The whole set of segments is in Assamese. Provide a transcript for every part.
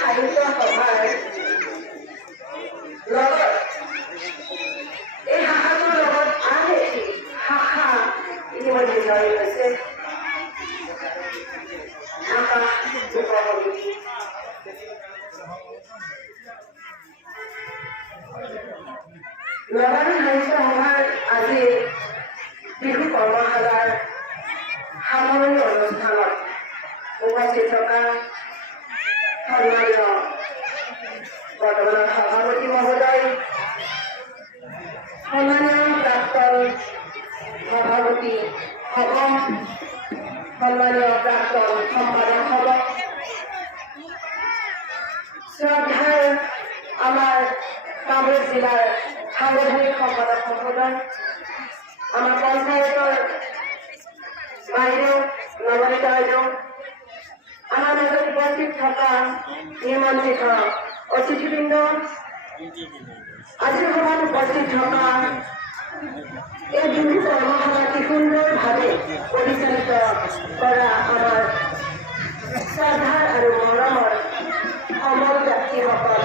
সাহিত্য সভাৰ লগত এই শাখাটোৰ লগত আন এটি শাখা ইতিমধ্যে জড়িত হৈছে আকাশ যুৱ সমিতি। নগাঁও সাহিত্য সভাৰ আজি বিহু কৰ্মশালাৰ সামৰণি অনুষ্ঠানত উপস্থিত থকা সন্মানীয় বৰ্তমানৰ সভাপতি মহোদয়, সন্মানীয় প্ৰাক্তন সভাপতি হ'ব, সন্মানীয় প্ৰাক্তন সম্পাদক হ'ব, শ্ৰদ্ধাৰ আমাৰ কামৰূপ জিলাৰ সাংগঠনিক সম্পাদক মহোদয়, আমাৰ পঞ্চায়তৰ বাইদেউ, নৱনীতা বাইদেউ, আমাৰ মাজত উপস্থিত থকা নিমন্ত্ৰিত অতিথিবৃন্দ, আজিৰ সভাত উপস্থিত থকা এই বিহু কৰ্মশালাটি সুন্দৰভাৱে পৰিচালিত কৰা আমাৰ শ্ৰদ্ধাৰ আৰু মৰমৰ সমল ব্যক্তিসকল,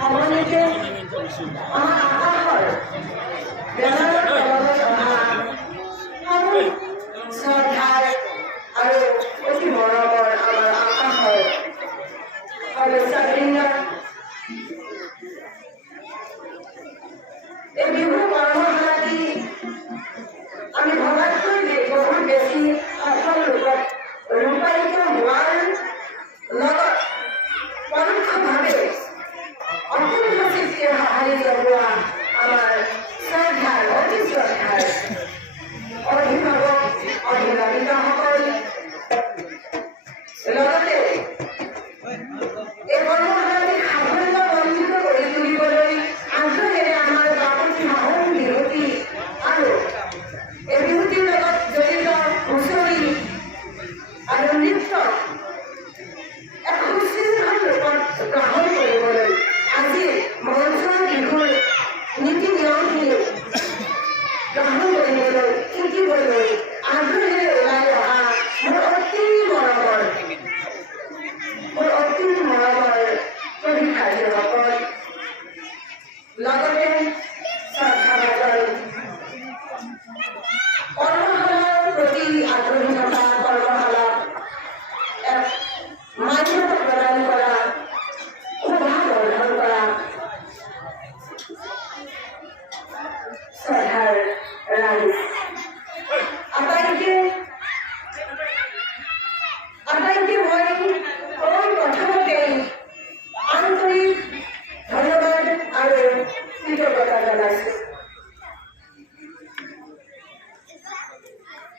সমন্বিতে আমাৰ আকাশৰ বেনাৰৰ তললৈ অহা শ্ৰদ্ধাৰ আৰু অতি মৰমৰ আমাৰ আকাশৰ সদস্যবৃন্দ, এই বিহু কৰ্মশালাটি আমি ভবাতকৈ বহুত বেছি সফল ৰূপত ৰূপায়িত হোৱাৰ লগত পৰোক্ষভাৱে অপূৰ্ব সৃষ্টিৰ সঁহাৰি জনোৱা আমাৰ শ্ৰদ্ধাৰ অতি শ্ৰদ্ধাৰ অভিভাৱক অভিভাৱিকাসকল, লগতে এই কৰ্মশালাটি সাফল্যমণ্ডিত কৰি তুলিবলৈ আগ্ৰহেৰে আমাৰ বাপতি সাহোন বিহুতি আৰু এই বিহুটিৰ লগত জড়িত হুঁচৰি আৰু নৃত্য এক সুশৃংখল ৰূপত গ্ৰহণ কৰিবলৈ আজি মঞ্চৰ বিহুৰ নীতি নিয়মখিনি গ্ৰহণ কৰিবলৈ শিকিবলৈ আগ্ৰহেৰে ওলাই অহা মোৰ অতি মৰমৰ প্ৰতিভাসকল, লগতে শ্ৰদ্ধাভাজন কৰ্মশালাৰ প্ৰতি আগ্ৰহী থকা কৰ্মশালাত এক মান্যতা প্ৰদান কৰা, শোভাবৰ্ধন কৰা শ্ৰদ্ধাৰ ৰাইজ, আটাইকে মই প্ৰথমতেই আন্তৰিক ধন্যবাদ আৰু কৃতজ্ঞতা জনাইছো।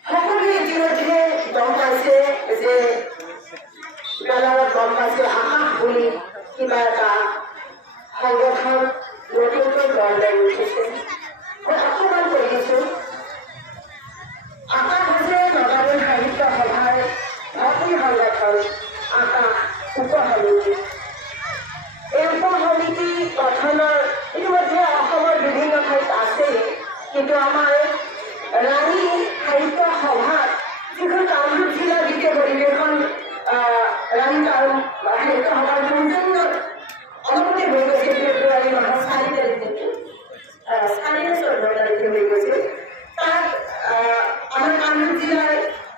সকলোৱে ইতিমধ্যে গম পাইছে যে বেনাৰত গম পাইছে আকাশ বুলি কিবা এটা সংগঠন নতুনকৈ গঢ় লৈ উঠিছে। মই অকণমান কৈ দিছো, আকাশ হৈছে নগাঁও সাহিত্য সভাৰ ভাতৃ সংগঠন আকাশ উপসমিতি। এই উপসমিতি গঠনৰ ইতিমধ্যে অসমৰ বিভিন্ন ঠাইত আছে, কিন্তু আমাৰ ৰাণী সাহিত্য সভাত যিখন কামৰূপ জিলা দ্বিতীয় পৰিৱেশন ৰাণী সাহিত্য সভাৰ সৌজন্যত অলপতে হৈ গৈছে, ফেব্ৰুৱাৰী মাহৰ 4 তাৰিখ নেকি, 14 তাৰিখে হৈ গৈছে। তাত আমাৰ কামৰূপ জিলাৰ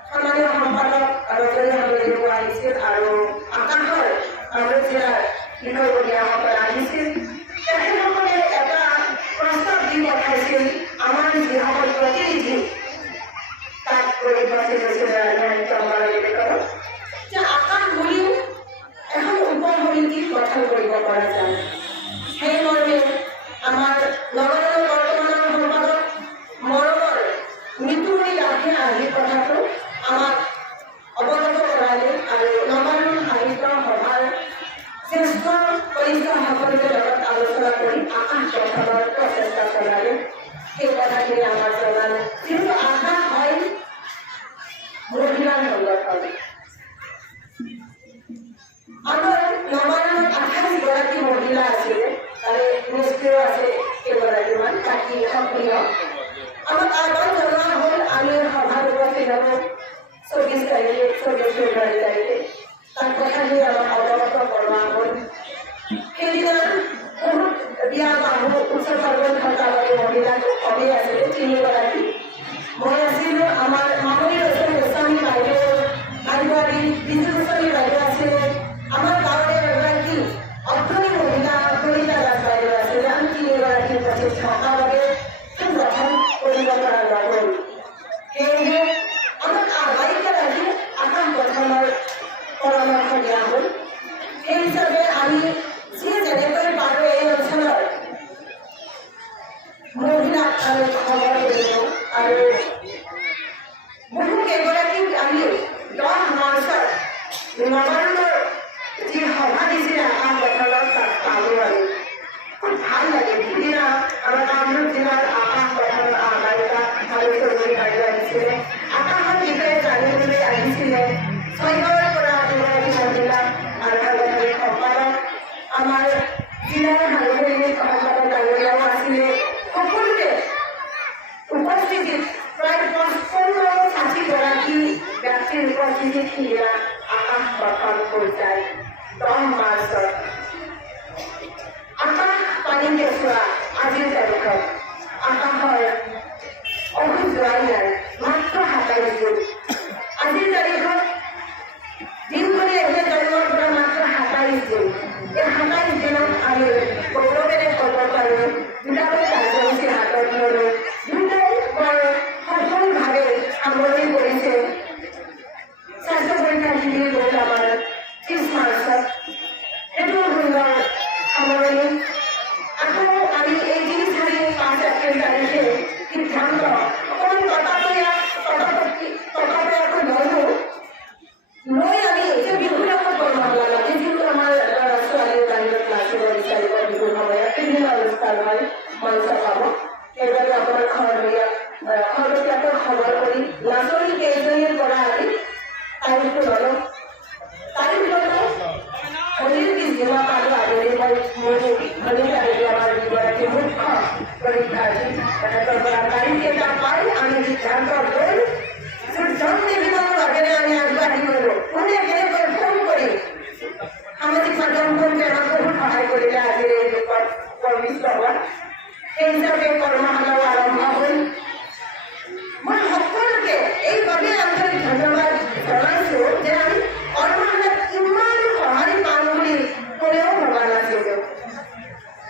সন্মানীয় সম্পাদক ৰজনী হাজৰিকা আহিছিল আৰু আকাশৰ কামৰূপ জিলাৰ বিষয়ববীয়াসকল আহিছিল। তেখেতসকলে এটা প্ৰস্তাৱ দি পঠাইছিল আমাৰ যিসকল প্ৰতিনিধি তাত উপস্থিত হৈছিল সাহিত্য সভাৰ অধিৱেশনত, যে আকাশ বুলিও এখন উপসমিতি গঠন কৰিব পৰা যায়। সেই মৰ্মে আমাৰ নগাঁৱৰ বৰ্তমানৰ সম্পাদক মৰমৰ মৃত্যুমণি দাসে আহি কথাটো আমাক অৱগত কৰালে আৰু নগাঁও সাহিত্য সভাৰ জ্যেষ্ঠ কনিষ্ঠসকলৰ লগত আলোচনা কৰি আকাশ গঠনৰ প্ৰচেষ্টা চলালে। সেই কথাখিনি আমাৰ জনালে, যিহেতু আকাশ হয় মহিলাৰ সংগঠন। আমাৰ নগাঁৱত 28গৰাকী মহিলা আছিলে, তাৰে নিষ্ক্ৰিয় আছে কেইগৰাকীমান, বাকী সক্ৰিয়। আমাক আহ্বান জনোৱা হ'ল, আমি সভাত উপস্থিত হ'ব 24 ফেব্ৰুৱাৰী তাৰিখে। তাত কথাখিনি আমাক অৱগত কৰোৱা হ'ল। দিয়া হ'ল সেই হিচাপে আমি যি যেনেকৈ পাৰোঁ এই অঞ্চলৰ মহিলাক আমি খবৰ দিলোঁ আৰু বহু কেইগৰাকীক আমি 10 মাৰ্চত নবাংগৰ যি সভা দিছিলে আকাশ পথাৰত তাত পালোঁ আমি খুব ভাল লাগে সিদিনা আমাৰ কামৰূপ জিলাৰ আকাশ পথাৰৰ আগাৰিকা আৰু চৌধুৰী বাইদেউ আহিছিলে আকাশৰ বিষয়ে জানিবলৈ আহিছিলে ছয়গাঁৱৰ পৰা দুগৰাকী মহিলা আৰু সাংগঠনিক সম্পাদক আমাৰ জিলাৰ সাংগঠনিক সম্পাদক ডাঙৰীয়াও আছিলে সকলোকে উপস্থিতিত প্ৰায় 55-60গৰাকী ব্যক্তিৰ উপস্থিতিত সিদিনা আকাশ পথন পৰ্যায় 10 মাৰ্চত আকাশ পানীকে চোৱা আজিৰ তাৰিখত আকাশৰ অহু যোৱাই নাই মাত্ৰ 27 দিন আজিৰ তাৰিখত দিনজনী এনে জন্মৰ পৰা মাত্ৰ 27 দিন এই 27 দিনত আমি গৌৰৱেৰে ক'ব পাৰোঁ দুটাকৈ কাৰ্যসূচী হাতত ল'লোঁ দুটাই বৰ সফলভাৱে সামৰণি কৰিছে স্বাস্থ্য পৰীক্ষা শিবিৰ গ'ল আমাৰ 30 মাৰ্চত সেইটো সুন্দৰ সামৰণি আকৌ আমি এই 3, 4, 5 এপ্ৰিল তাৰিখে সিদ্ধান্ত অকণমান ততাতৈয়াকৈ ল'লোঁ লৈ আমি এতিয়া বিহুৰ আগত বনোৱা লাগে যিটো আমাৰ ল'ৰা ছোৱালীৰ বাহিৰত নাচিব বিচাৰিব বিহুৰ সময়ত বিভিন্ন অনুষ্ঠান হয় মঞ্চ পাব সেইবাবে আপোনাৰ খৰতকীয়াকৈ খবৰ কৰি নাচনী কেইজনীৰ পৰা আমি তাৰিখটো ল'লোঁ তাৰিখ ল'লোঁ হোলীৰ পিছদিনা পালোঁ আজৰি হৈ মোৰ হোলী তাৰিখে আমাৰ দুগৰাকী মুখ্য পৰীক্ষাৰ্থী তেখেতৰ পৰা তাৰিখকেইটা পাই আমি সিদ্ধান্ত লৈ জন নিৰ্মাণৰ আগেৰে আমি আগবাঢ়ি গ'লোঁ কোনে কেনেকৈ ফোন কৰি সামাজিক মাধ্যমসমূহে আমাক বহুত সহায় কৰিলে আজিৰ এই যুগত কৰ্মীষ্ট হোৱা সেই হিচাপে কৰ্মশালাও আৰম্ভ হ'ল মই সকলোকে এইবাবে আন্তৰিক ধন্যবাদ জনাইছোঁ যে আমি কৰ্মশালাত ইমান সঁহাৰি পাম বুলি কোনেও ভবা নাছিলোঁ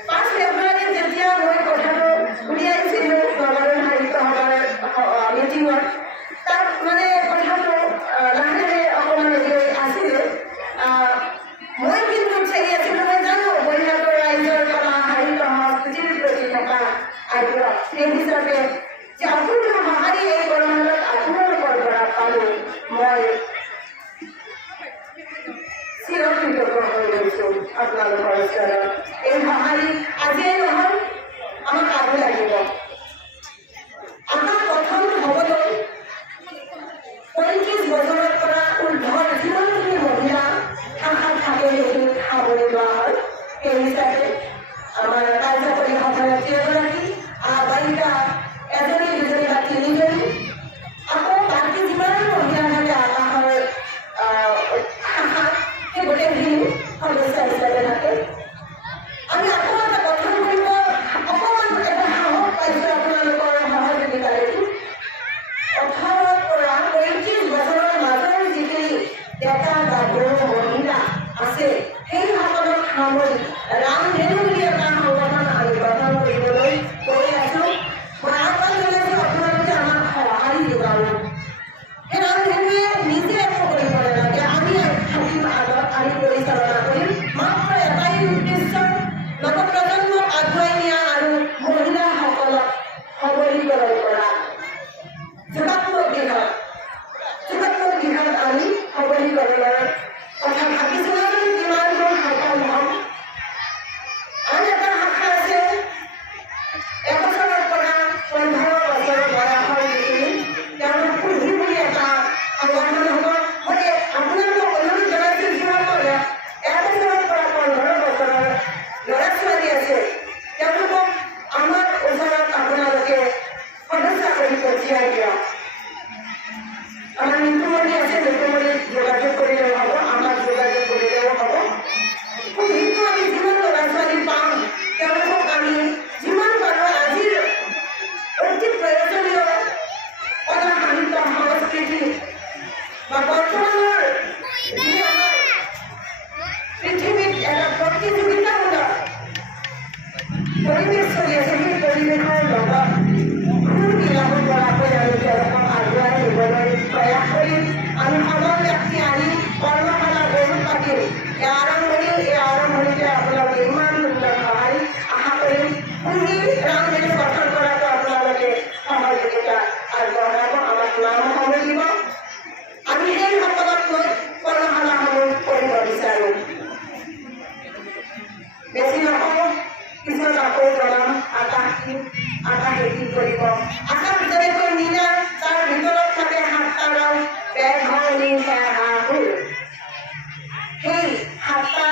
5 ফেব্ৰুৱাৰীত যেতিয়া মই কথাটো উলিয়াইছিলোঁ নগাঁও সাহিত্য সভাৰ মিটিঙত তাত মানে কথাটো লাহে অকণমান আছিলে মই কিন্তু বিচাৰি আছিলোঁ মই জানো বৈহাগৰ ৰাইজৰ কলা সাহিত্য সংস্কৃতিৰ প্ৰতি থকা আগ্ৰহ সেই হিচাপে যে অপূৰ্ণ সঁহাৰি এই কৰ্মশালাত আপোনালোকৰ পৰা পালোঁ মই চিৰকৃতজ্ঞ হৈ গৈছোঁ আপোনালোকৰ ওচৰত এই সঁহাৰি আজিয়েই নহয় আমাক আৰু লাগিব আমাৰ প্ৰথম হ'বলৈ 35 বছৰৰ পৰা ঊৰ্ধৰ যিমানখিনি মহিলা শাখাত থাকে সেইখিনিক সামৰি লোৱা হয় সেই হিচাপে আমাৰ কাৰ্যকৰী সভাপতি এগৰাকী বালিকা এজনী 2জনী বা 3জনী আকৌ বাকী যিমান মহিলা থাকে আকাশৰ শাখাত সেই গোটেইখিনি সদস্য হিচাপে থাকে আমি আকৌ এটা গঠন কৰিব অকণমান এটা সাহস পাইছোঁ আপোনালোকৰ সহযোগিতা দেখি 18 পৰা 35 বছৰৰ মাজৰ যিখিনি ডেকা গাভৰু মহিলা আছে সেই সকলক সামৰি ৰামধেনু বুলি এটা সংগঠন আমি গঠন কৰিবলৈ গৈ আছোঁ মই আহ্বান জনাইছোঁ আপোনালোকে আমাক সঁহাৰি যোগাব সেই ৰামধেনুৱে নিজে একো কৰিব নালাগে আমি থাকিম আগত আমি পৰিচালনা কৰিম মাত্ৰ এটাই উদ্দেশ্য নৱপ্ৰজন্মক আগুৱাই নিয়া আৰু মহিলাসকলক সবলীকৰণ কৰা যোগাত্মক দিশত আমি সবলীকৰণৰ কথা ভাবিছোঁ কিমান এই আৰম্ভণিতে আপোনালোকে ইমান সুন্দৰ সহায় আশা কৰিম পুঁজি ৰাজনীতি গঠন কৰাটো আপোনালোকে সহযোগিতা আগবঢ়াব, আমাক নাম সময় দিব। আমি সেইসকলক লৈ কৰ্মশালাসমূহ কৰিব বিচাৰোঁ। বেছি নকওঁ, পিছত আকৌ জনাম আকাশে কি কৰিব। আকাশ যেনেকৈ নীলা, তাৰ ভিতৰত থাকে 7টা ৰং, বেঘৰণি সেয়া হাঁহ। সেই 7টা